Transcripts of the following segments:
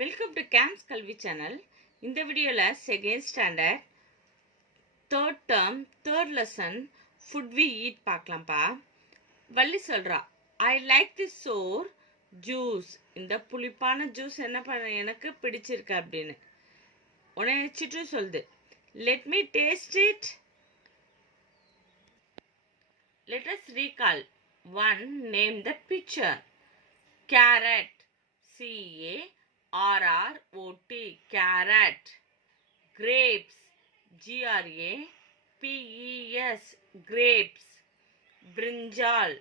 Welcome to games கல்வி channel. இந்த வீடியோவில் second standard third term third lesson food we eat பார்க்கலாம்ப்பா. வள்ளி சொல்கிறா, I like this sour juice. இந்த புளிப்பான ஜூஸ் என்ன பண்ண எனக்கு பிடிச்சிருக்கு அப்படின்னு உடனே சிட்டு சொல்லுது. Let me taste it. Let us recall. One, name the picture. Carrot, CARROT, carrot. Grapes, GRAPES, grapes. Brinjal,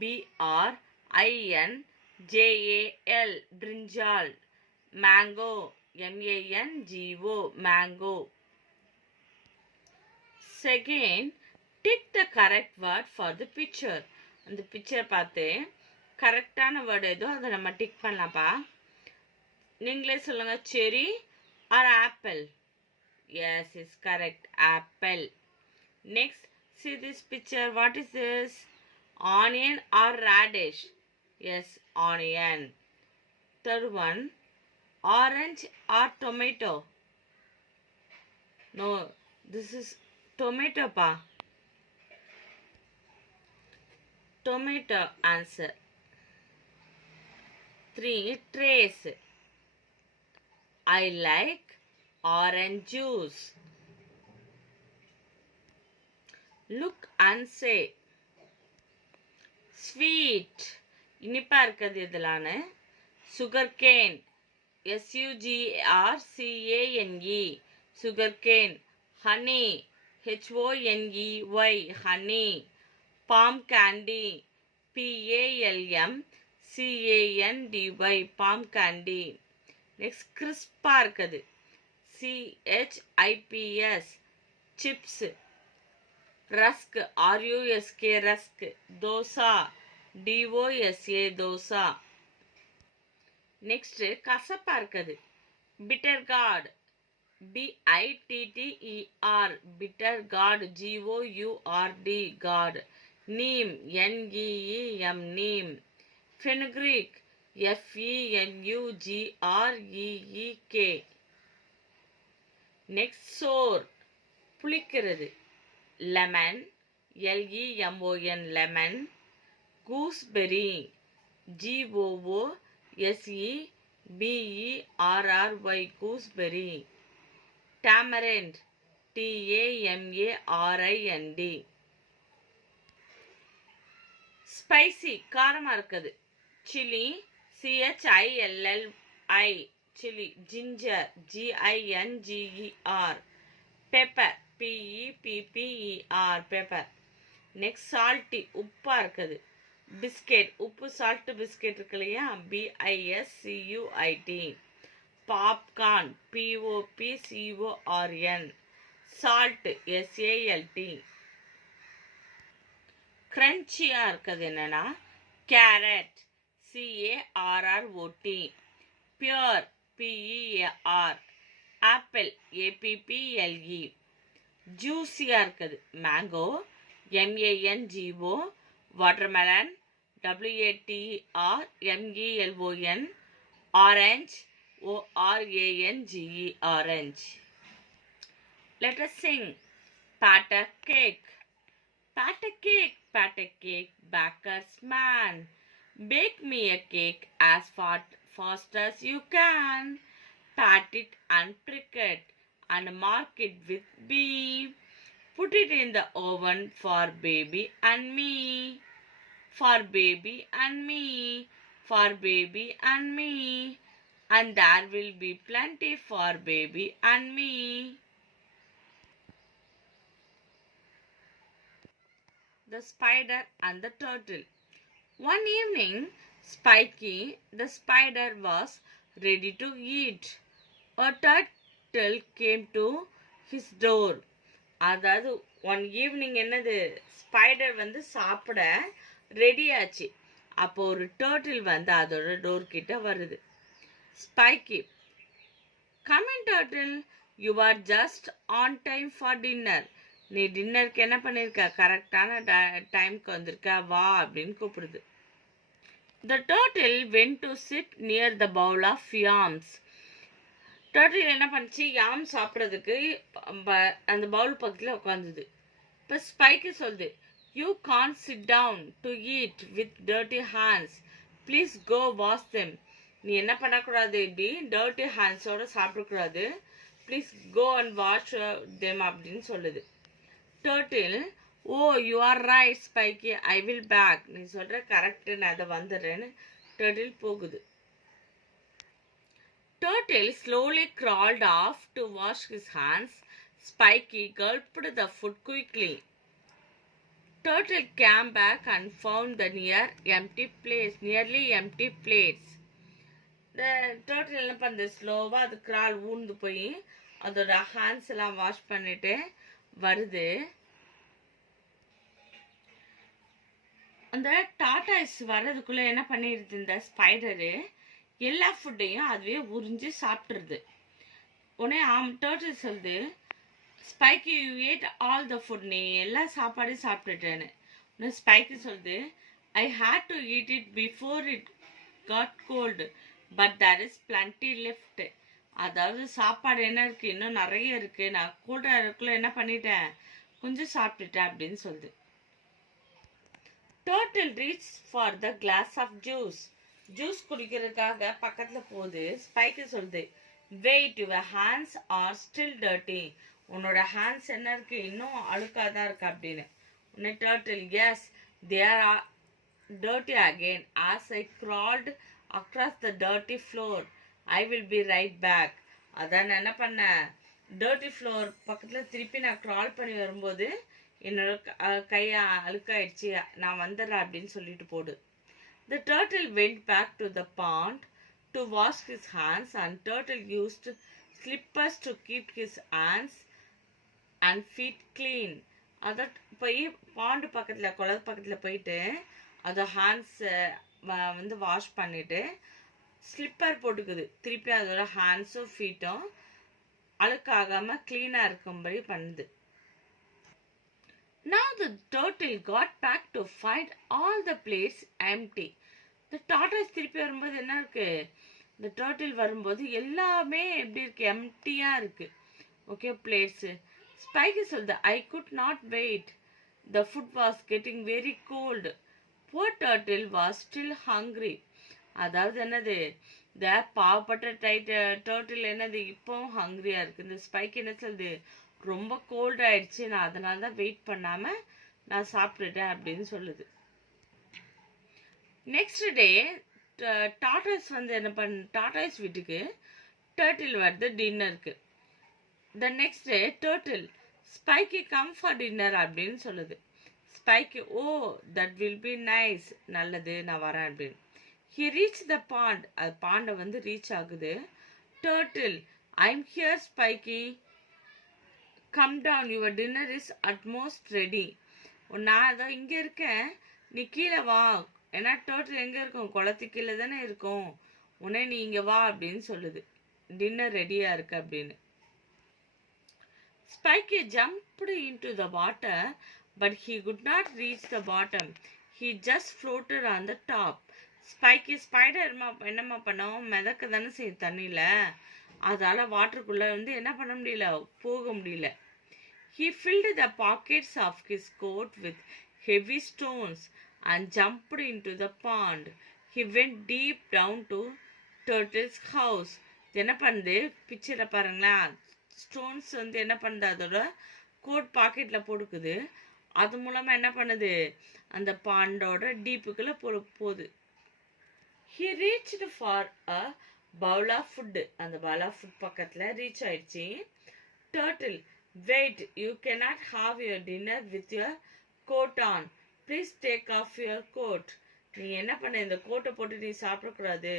BRINJAL, brinjal. Mango, MANGO, mango. Second, tick the correct word for the picture. அந்த picture பார்த்து கரெக்டான word ஏதோ அதை நம்ம tick பண்ணலாம்ப்பா. நீங்களே சொல்லுங்க, cherry or apple? Yes, is correct, apple. Next, see this picture. What is this? Onion or radish? Yes, onion. Third one, orange or tomato? No, this is tomato pa. Tomato answer. 3, trace. I like orange juice. Look and say. Sweet. இனிப்பா இருக்கிறது எதுலான? Sugarcane. SUGRCANE, sugarcane. Honey, HONEY, honey. Palm candy, PALMCANDY, palm candy. Next, crispa இருக்குது. CHIPS, chips. Rusk, RUSK, rusk. Dosa, DOSA, dosa. Next, கசப்பா இருக்குது. bitter gourd, BITTER, bitter gourd, GOURD, gourd. Neem, NEEM, neem. Fenugreek, FENUGREEK. Next, sour, புளிக்கிறது. Lemon, LEMON, lemon. Gooseberry, GOOSEBERRY, gooseberry. Tamarind, TAMARIND. Spicy, காரமாக இருக்குது. Chilli, CHILLI, chilli. Ginger, GINGER. Pepper, PEPPER, pepper. Next, salty, உப்பாக இருக்குது. Biscuit, உப்பு salt biscuit இருக்கு இல்லையா? BISCUIT. Popcorn, POPCORN. Salt, SALT. கிரன்ச்சியாக இருக்குது என்னன்னா? Carrot, CARROT. Pear, PER. Apple, APPLE. ஜூஸியாக இருக்குது. Mango, MANGO. Watermelon, WATERMELON. Orange, ORANGE, orange. Let us sing. Patter cake. Patter cake, baker's man. Bake me a cake as fast as you can. Pat it and prick it and mark it with B. Put it in the oven for baby and me. For baby and me. For baby and me. And there will be plenty for baby and me. The spider and the turtle. One evening, Spiky the spider was ready to eat. A turtle came to his door. அதாவது one evening என்னது, spider வந்து சாப்பிட ready ஆச்சு. அப்போ ஒரு turtle வந்து அதோட door கிட்ட வருது. Spiky, come in turtle, you are just on time for dinner. நீ டின்னருக்கு என்ன பண்ணியிருக்க, கரெக்டான டைமுக்கு வந்திருக்க, வா அப்படின்னு கூப்பிடுது. The turtle went to sit near the bowl of yams. Turtle என்ன பண்ணுச்சு, யாம் சாப்பிட்றதுக்கு அந்த பவுல் பக்கத்தில் உட்காந்துது. இப்போ ஸ்பைக்கு சொல்லுது, you can't sit down to eat with dirty hands, please go wash them. நீ என்ன பண்ணக்கூடாது, இப்படி டர்ட்டி ஹேண்ட்ஸோட சாப்பிடக்கூடாது, please go and wash them அப்படின்னு சொல்லுது. Turtle, oh you are right Spiky, I will back. நீ சொல்கிற கரெக்டு, நான் அதை வந்துடுறேன்னு டர்ட்டில் போகுது. Turtle slowly crawled off to wash his hands. Spiky gulped the food quickly. Turtle came back and found the nearly empty plates. The turtle என்ன பண்ணுது, ஸ்லோவாக அது கிரால் ஊர்ந்து போய் அதோட ஹேண்ட்ஸ் எல்லாம் வாஷ் பண்ணிட்டு வருது. அந்த டாட்டாஸ் வர்றதுக்குள்ளே என்ன பண்ணிடுது, இந்த ஸ்பைடரு எல்லா ஃபுட்டையும் அதுவே உறிஞ்சி சாப்பிட்ருது. உடனே டர்ட்டில் சொல்லுது, spiky you ate all the food, நீ எல்லா சாப்பாடையும் சாப்பிட்டுட்டேன்னு. உடனே ஸ்பைக்கி சொல்லுது, I hate to eat it before it got cold but there is plenty left. அதாவது சாப்பாடு என்ன இருக்குது, இன்னும் நிறைய இருக்குது, நான் கூல்டாக இருக்குள்ள என்ன பண்ணிட்டேன், கொஞ்சம் சாப்பிட்டுட்டேன் அப்படின்னு சொல்லுது. Turtle reached for the glass of juice. Juice குடிக்கிறதுக்காக பக்கத்தில் போகுது. ஸ்பைக்கு சொல்லுது, wait, your hands are still dirty. உன்னோட ஹேண்ட்ஸ் என்ன இருக்கு, இன்னும் அழுக்காக தான் இருக்கு அப்படின்னு. உன்னை turtle, yes they are dirty again as I crawled across the dirty floor, I will be right back. அதான் நான் என்ன பண்ணேன், டர்ட்டி ஃப்ளோர் பக்கத்தில் திருப்பி நான் க்ரால் பண்ணி வரும்போது என்னோட கையை அழுக்காயிடுச்சு, நான் வந்துடுறேன் அப்படின்னு சொல்லிட்டு போடு. The turtle went back to the pond to wash his hands, and turtle used slippers to keep his hands and feet clean. அதை போய் பாண்டு பக்கத்தில் குளத்து பக்கத்தில் போயிட்டு அதை ஹேண்ட்ஸ் வந்து வாஷ் பண்ணிவிட்டு ஸ்லிப்பர் போட்டுக்குது. திருப்பி அதோட ஹேண்ட்ஸும் ஃபீட்டும் அழுக்காகாமல் க்ளீனாக இருக்கும்படி பண்ணுது. Now the turtle got back to find all the plates empty. இந்த டாட்டாஸ் திருப்பி வரும்போது என்ன இருக்கு, இந்த டர்ட்டில் வரும்போது எல்லாமே எப்படி இருக்கு, எம்டியாக இருக்கு. Okay, plates. ஸ்பைக்கி சொல்லுது, I could not wait, the food was getting very cold. Poor turtle was still hungry. அதாவது என்னது, இந்த பாவப்பட்ட டர்ட்டில் என்னது இப்போவும் ஹங்க்ரியாக இருக்குது. இந்த ஸ்பைக் என்ன சொல்லுது, ரொம்ப கோல்டு ஆயிடுச்சு, நான் அதனால தான் வெயிட் பண்ணாமல் நான் சாப்பிட்டுட்டேன் அப்படின்னு சொல்லுது. நெக்ஸ்ட் டே டாட்டாஸ் வந்து என்ன டாட்டாஸ் வீட்டுக்கு டர்ட்டில் வருது டின்னருக்கு. The next day turtle, spiky come for dinner அப்படின்னு சொல்லுது. Spiky, O that will be nice, நல்லது நான் வரேன் அப்படின்னு. ஹி ரீச் த பாண்ட், அது பாண்டை வந்து ரீச் ஆகுது. Turtle, I am here Spiky, come down, your dinner is almost ready. நான் அதோ இங்கே இருக்கேன், நீ கீழே வா. ஏன்னா டர்ட்டில் எங்கே இருக்கும், குளத்து கீழே தானே இருக்கும், உடனே நீ இங்கே வா அப்படின்னு சொல்லுது, டின்னர் ரெடியாக இருக்கு அப்படின்னு. Spiky jumped into the water, but he could not reach the bottom. He just floated on the top. Spiky spider என்னம்மா பண்ணோம், மிதக்க தானே செய்யும் தண்ணியில், அதால் வாட்டருக்குள்ளே வந்து என்ன பண்ண முடியல, போக முடியல. He filled the pockets of his coat with heavy stones and jumped into the pond. He went deep down to Turtle's house. என்ன பண்ணுது, பிக்சரில் பாருங்களேன், ஸ்டோன்ஸ் வந்து என்ன பண்ணுது, அதோட கோட் பாக்கெட்டில் போட்டுக்குது. அது மூலமாக என்ன பண்ணுது, அந்த பாண்டோட டீப்புக்குள்ளே போகுது. He reached for a bowl of food. அந்த bowl of food பக்கத்தில் ரீச் ஆயிடுச்சு. Turtle, wait, you cannot have your dinner with your coat on. Please take off your coat. நீ என்ன பண்ண, இந்த கோட்டை போட்டு நீ சாப்பிடக்கூடாது,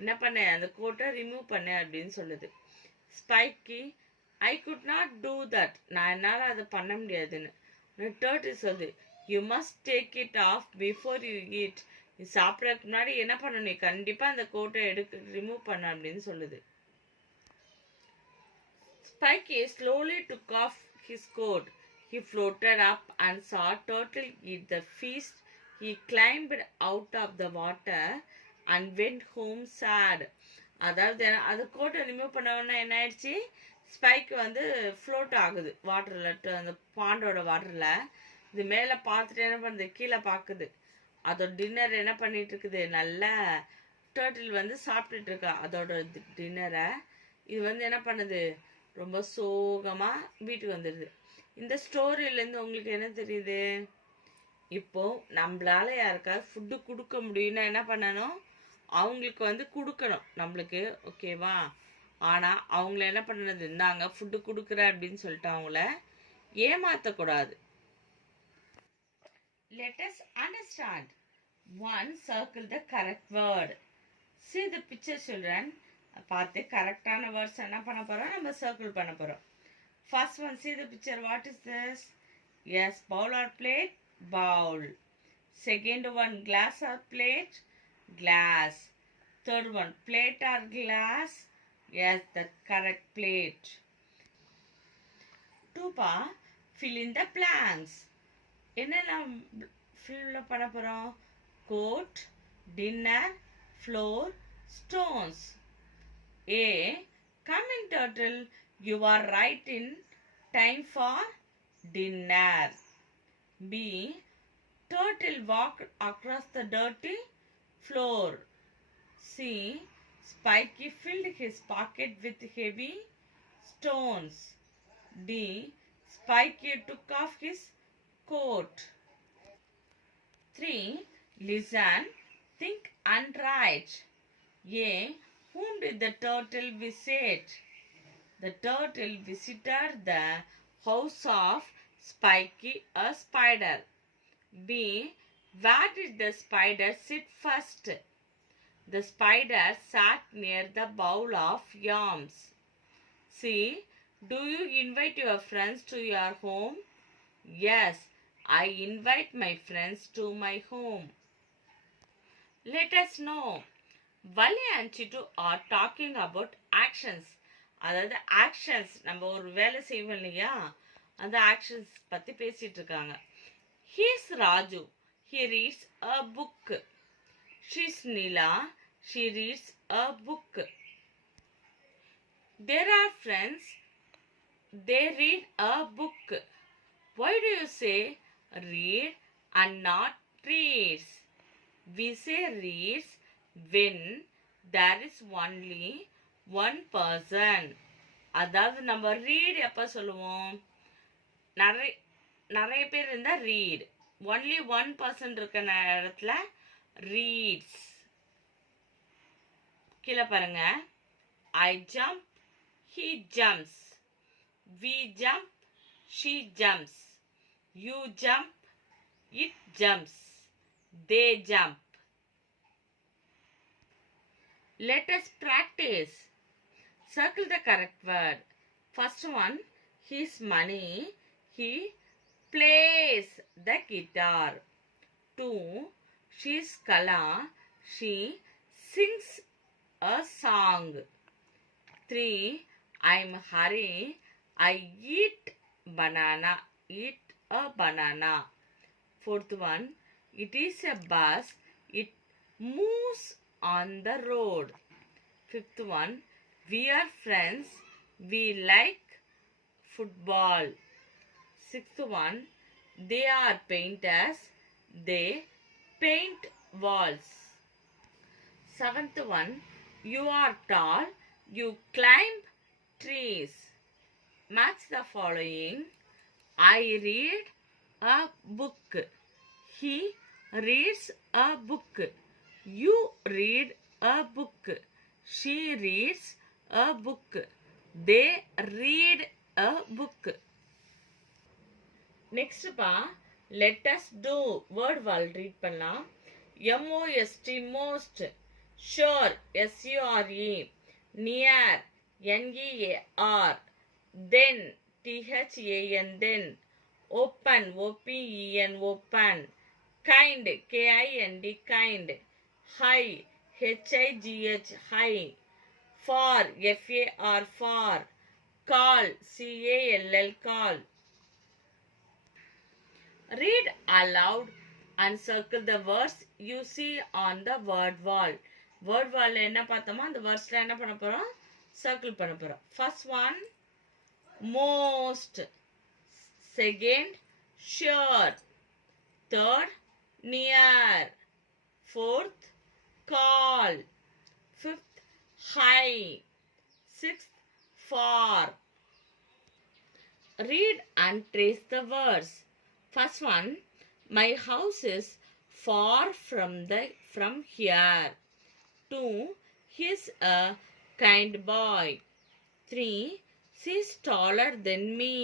என்ன பண்ண, அந்த கோட்டை ரிமூவ் பண்ண அப்படின்னு சொல்லுது. Spiky, I could not do that, நான் என்னால் அதை பண்ண முடியாதுன்னு. டர்ட்டில் சொல்லுது, you must take it of before you eat. நீ சாப்பிட்றதுக்கு முன்னாடி என்ன பண்ணணும், நீ கண்டிப்பாக அந்த கோட்டை ரிமூவ் பண்ண அப்படின்னு சொல்லுது. Spiky slowly took off his coat. He floated up and saw Turtle eat the feast. He climbed out of the water and went home sad. அதாவது அது கோட்டை ரிமூவ் பண்ண உடனே என்ன ஆயிடுச்சு, ஸ்பைக் வந்து ஃப்ளோட் ஆகுது வாட்டரில், அந்த பாண்டோட வாட்டரில். இது மேலே பார்த்துட்டு என்ன பண்ணுது, கீழே பார்க்குது. அதோட டின்னர் என்ன பண்ணிட்டு இருக்குது, நல்லா டர்ட்டில் வந்து சாப்பிட்டுட்டு இருக்கா அதோட டின்னரை. இது வந்து என்ன பண்ணுது, ரொம்ப சோகமாக வீட்டுக்கு வந்துடுது. இந்த ஸ்டோரியிலேருந்து உங்களுக்கு என்ன தெரியுது, இப்போ நம்மளால யாருக்காவது ஃபுட்டு கொடுக்க முடியும்னா என்ன பண்ணணும், அவங்களுக்கு வந்து கொடுக்கணும் நம்மளுக்கு, ஓகேவா. ஆனால் அவங்கள என்ன பண்ணுறது, இந்தாங்க ஃபுட்டு கொடுக்குறேன் அப்படின்னு சொல்லிட்டு அவங்கள ஏமாற்றக்கூடாது. Let us understand. One, circle the correct word. See the picture, children. பார்த்து கரெக்டான வேர்ட்ஸ் என்ன பண்ண போகிறோம், நம்ம சர்க்கிள் பண்ண போகிறோம். First one, see the picture. What is this? Yes, bowl or plate? Bowl. Second one, glass or plate? Glass. Third one, plate or glass? Yes, the correct plate. 2 pa, fill in the blanks. என்னெல்லாம் fill பண்ண போகிறோம், coat, dinner, floor, stones. A, come in turtle, you are right in time for dinner. B, turtle walked across the dirty floor. C, Spiky filled his pocket with heavy stones. D, Spiky took off his coat. 3, listen, think and write. A, whom did the turtle visit? The turtle visited the house of Spiky, a spider. B, where did the spider sit first? The spider sat near the bowl of yams. C, do you invite your friends to your home? Yes, I invite my friends to my home. Let us know. Vali and Chitu are talking about actions. அதாவது actions, நம்ம ஒரு வேலை செய்வோம் இல்லையா, அந்த actions பற்றி பேசிகிட்டு இருக்காங்க. He's Raju. He reads a book. She's Neela. She reads a book. There are friends. They read a book. Why do you say read and not reads? We say reads when there is only one person. அதாவது நம்ம read எப்போ சொல்லுவோம், நிறைய பேர் இருந்தால் read, only one person இருக்க இடத்துல reads. கீழே பாருங்க, I jump, he jumps. We jump, she jumps. You jump, it jumps. They jump. Let us practice. Circle the correct word. First one, his money. He plays the guitar. 2, she's Kala. She sings a song. 3, I'm Hari. I eat banana. Eat a banana. 4th one, it is a bus. It moves on the road. 5th one, we are friends. We like football. 6th one, they are painters. They paint walls. 7th one, you are tall. You climb trees. Match the following. I read a book. He reads a book. You read a book. She reads a book. They read a book. Next pa, let us do word wall read பண்ணலாம். most, most. Sure, sure. Near, near. Then, then. Then. Open, open, open. Kind, kind, kind. High, high, high. Far, far, far. Call, call, call. Read aloud and circle the words you see on the word wall. Word வால்ல என்ன பார்த்தோமோ அந்த வேர்ட்ஸ்ல என்ன பண்ண போறோம், circle பண்ண போறோம். First one most, second sure, third near, fourth call, fifth high, sixth far. Read and trace the words. First one, my house is far from here. 2, he is a kind boy. 3, she is taller than me.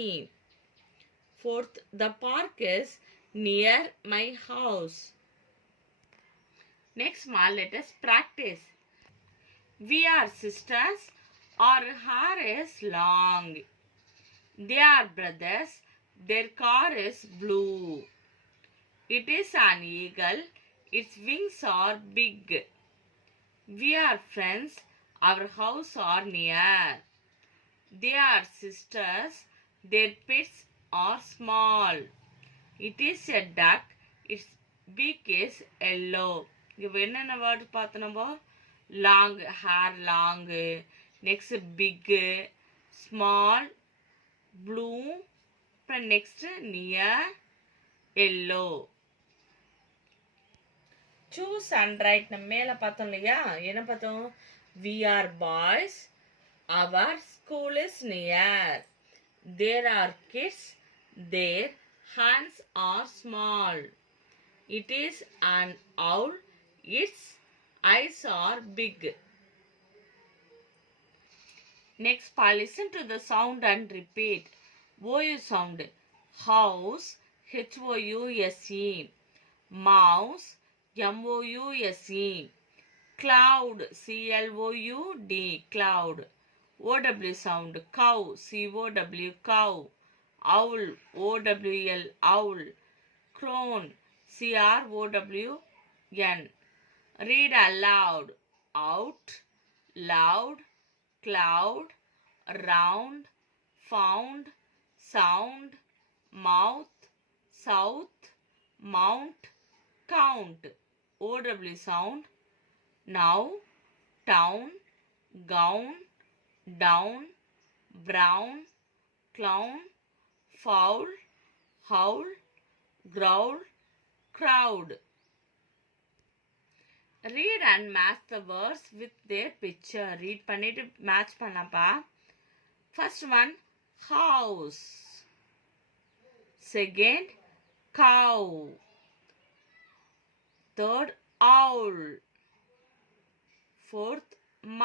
4th, the park is near my house. Next one, let us practice. We are sisters, our hair is long. They are brothers, their car is blue. It is an eagle, its wings are big. We are friends, our house are near. They are sisters, their pets are small. It is a duck, its beak is yellow. இங்க என்னென்ன word பார்த்தோம் நம்ம, long, hair long, next பிக்கு, small, blue, அப்புறம் next near, yellow. Choose and right நம்ம மேலே பார்த்தோம் இல்லையா, என்ன பார்த்தோம், we are boys, our school is near. There are kids, their hands are small. It is an owl, its eyes are big. Next part, listen to the sound and repeat. OU sound. House, HOUSE. Mouse, MOUSE. Cloud, CLOUD, cloud. OW sound. Cow, COW, cow. Owl, OWL, owl. Crown, CROWN. Read aloud. Out, loud, cloud, round, found, sound, mouth, south, mount, count. OW sound. Now, town, gown, down, brown, clown, foul, howl, growl, crowd. Read and match the words with their picture. Read பண்ணிட்டு match பண்ணலாம்ப்பா. First one, house. Second, cow. Third, owl. Fourth,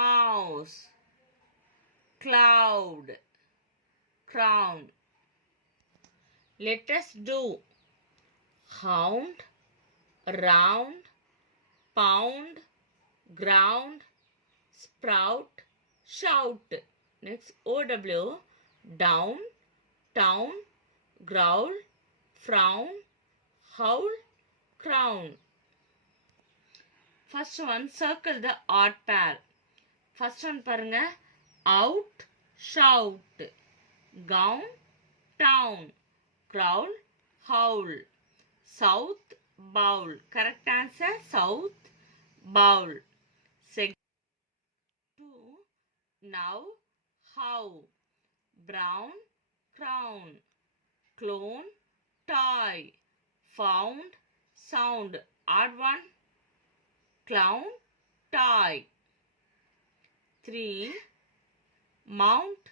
mouse. Cloud. Crown. Let us do hound, round, pound, ground, sprout, shout. Next, OW, down, town, growl, frown, howl, crown. First one, circle the odd pair. First one பாருங்க, out, shout, gown, town, growl, howl, south, bowl. Correct answer, south, bowl. Second, 2, now, how, brown, crown, clone, toy, found, sound. Odd one, clown, toy. 3, mount,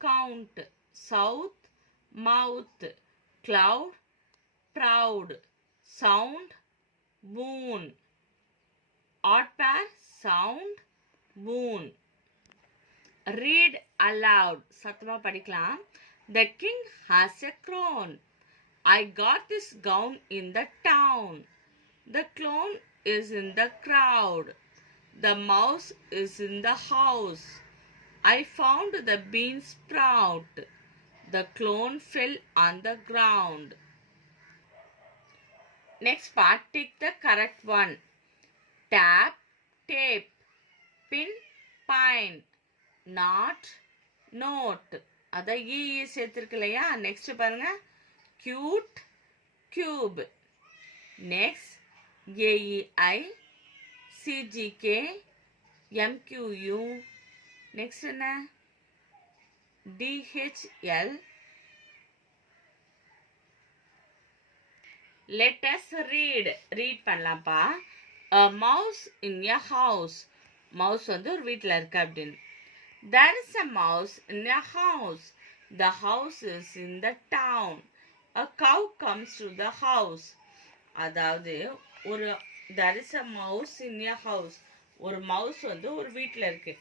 count, south, mouth, cloud, proud, sound, boon. Odd pair, sound, boon. Read aloud. சத்தமா படிக்கலாம். The king has a crown. I got this gown in the town. The clown is in the crowd. The mouse is in the house. I found the bean sprout. The clone fell on the ground. Next part, tick the correct one. Tap, tape, pin, pine, knot, note. அத சேர்த்திருக்கு இல்லையா. Next பாருங்க, cute, cube. Next, AEI, CGK, MQU. Next என்ன? DHL. Let us read. Read பண்ணலாம்ப்பா. A mouse in a house. Mouse வந்து ஒரு வீட்டில் இருக்கு அப்படின்னு. There is a mouse in a house. The house is in the town. A cow comes to the house. அதாவது ஒரு there is a mouse in a house. ஒரு mouse வந்து ஒரு வீட்டில் இருக்கு.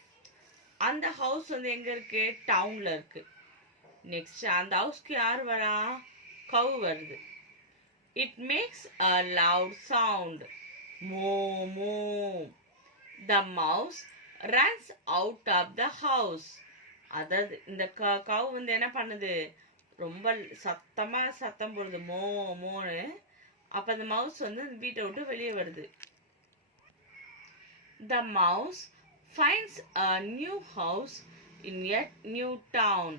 அந்த ஹவுஸ் வந்து எங்க இருக்கு? டவுன்ல இருக்கு. நெக்ஸ்ட் அந்த ஹவுஸ்க்கு யார் வரா? கவ் வருது. It makes a loud sound. Moo moo. The mouse runs out of the house. அதாவது இந்த கவ் வந்து என்ன பண்ணுது? ரொம்ப சத்தமா சத்தம் போடுது, மோ மோன்னு. அப்ப அந்த மவுஸ் வந்து வீட்டை விட்டு வெளியே வருது. The mouse finds a new house in a new town.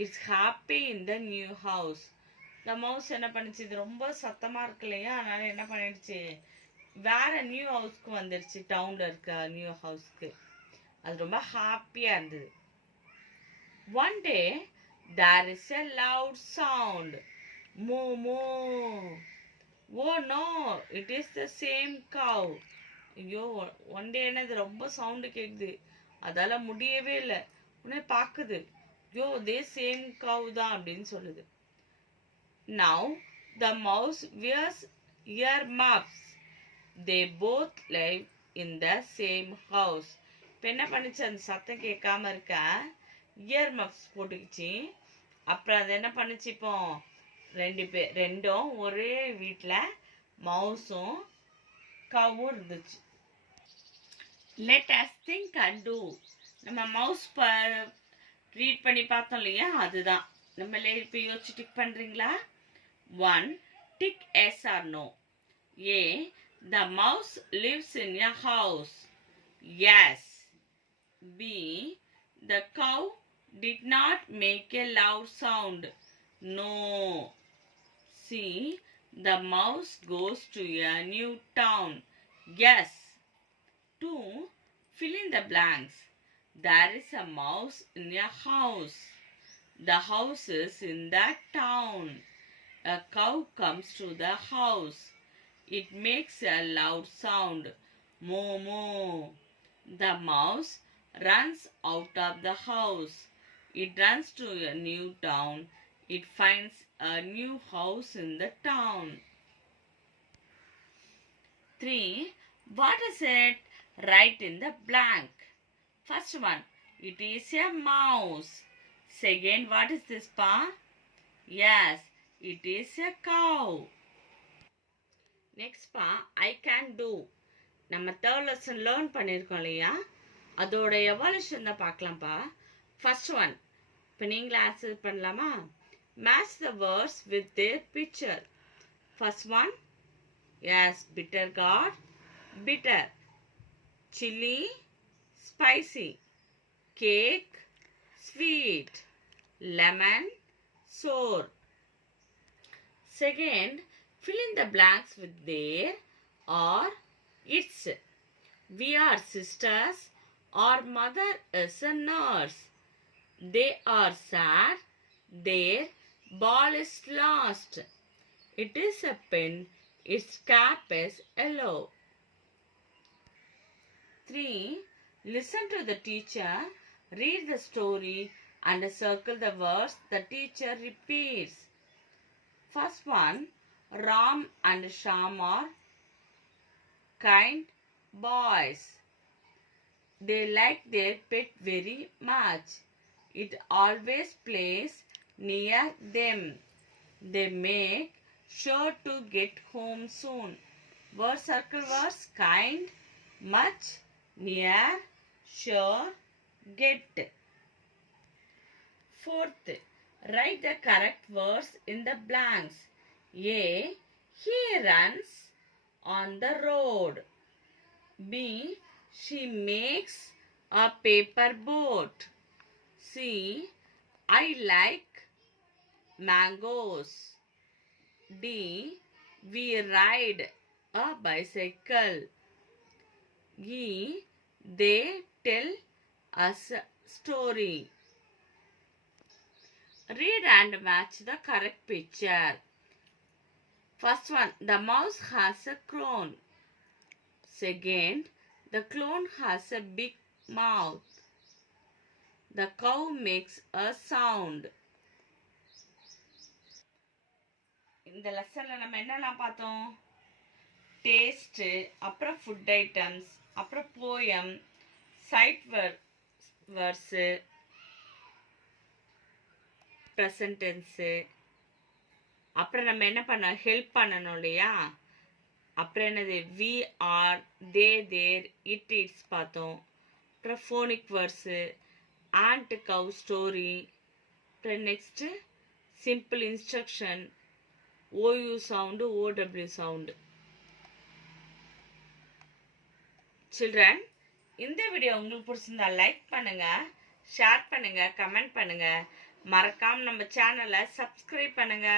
It's happy in the new house. The mouse என்ன பண்ணுச்சு? இது ரொம்ப சத்தமா இருக்கு இல்லையா, அதனால என்ன பண்ணிடுச்சு? வேற நியூ ஹவுஸ்க்கு வந்துடுச்சு. டவுன்ல இருக்க நியூ ஹவுஸ்க்கு. அது ரொம்ப ஹாப்பியா இருந்தது. One day there is a loud sound. Moo moo. Oh no, it is the same cow. ஐயோ, ஒன் டே என்னது ரொம்ப சவுண்டு கேட்குது, அதால முடியவே இல்லை. உடனே பார்க்குது, ஐயோ தே சேம் கவ் தான் அப்படின்னு சொல்லுது. Now the mouse wears earmuffs. They both live in the same house. இப்போ என்ன பண்ணிச்சு? அந்த சத்தம் கேட்காம இருக்க இயர்மப்ஸ் போட்டுக்கிச்சு. அப்புறம் அது என்ன பண்ணுச்சு? இப்போ ரெண்டும் ஒரே வீட்டில் மவுஸும் கவ்வும் இருந்துச்சு. Let us think and do. நம்ம மவுஸ் ரீட் பண்ணி பார்த்தோம் இல்லையா, அதுதான். நம்மளே இப்போ யோசிச்சு டிக் பண்ணுறீங்களா? 1. Tick yes or no. A. The mouse lives in a house. Yes. B. The cow did not make a loud sound. No. C. The mouse goes to a new town. Yes. 2. Fill in the blanks. There is a mouse in a house. The house is in that town. A cow comes to the house. It makes a loud sound. Moo moo. The mouse runs out of the house. It runs to a new town. It finds a new house in the town. 3. What is it? Write in the blank. First one, it is a mouse. Second, what is this pa? Yes, it is a cow. Next pa, I can do. நம்ம third lesson learn பண்ணியிருக்கோம் இல்லையா, அதோட evaluation தான் பார்க்கலாம்ப்பா. First one, இப்போ நீங்களே answer பண்ணலாமா? Match the words with their picture. First one, yes, bitter gourd, bitter. Chili, spicy. Cake, sweet. Lemon, sour. Second, fill in the blanks with their or its. We are sisters. Our mother is a nurse. They are sad. Their ball is lost. It is a pen. Its cap is yellow. 3. Listen to the teacher. Read the story and circle the words the teacher repeats. First one, Ram and Shyam are kind boys. They like their pet very much. It always plays near them. They make sure to get home soon. Word circle words: kind, much, near, sure, get. Fourth, write the correct words in the blanks. A. He runs on the road. B. She makes a paper boat. C. I like mangoes. D. We ride a bicycle. E. they tell us a story. Read and match the correct picture. First one, the mouse has a crown. Second, the clown has a big mouth. The cow makes a sound. இந்த லெசன்ல நம்ம என்னெல்லாம் பார்த்தோம்? Taste, அப்புறம் food items, அப்புறம் poem, sight words, present tense, அப்புறம் நம்ம என்ன பண்ணோம்? ஹெல்ப் பண்ணணும் இல்லையா? அப்புறம் என்னது? We are, they there, it it's பார்த்தோம். அப்புறம் phonic words, and cow story, அப்புறம் next simple instruction, OU sound, OW sound. Children, இந்த வீடியோ உங்களுக்கு பிடிச்சிருந்தா லைக் பண்ணுங்க, ஷேர் பண்ணுங்க, கமெண்ட் பண்ணுங்க, மறக்காம நம்ம சேனலை சப்ஸ்கிரைப் பண்ணுங்க.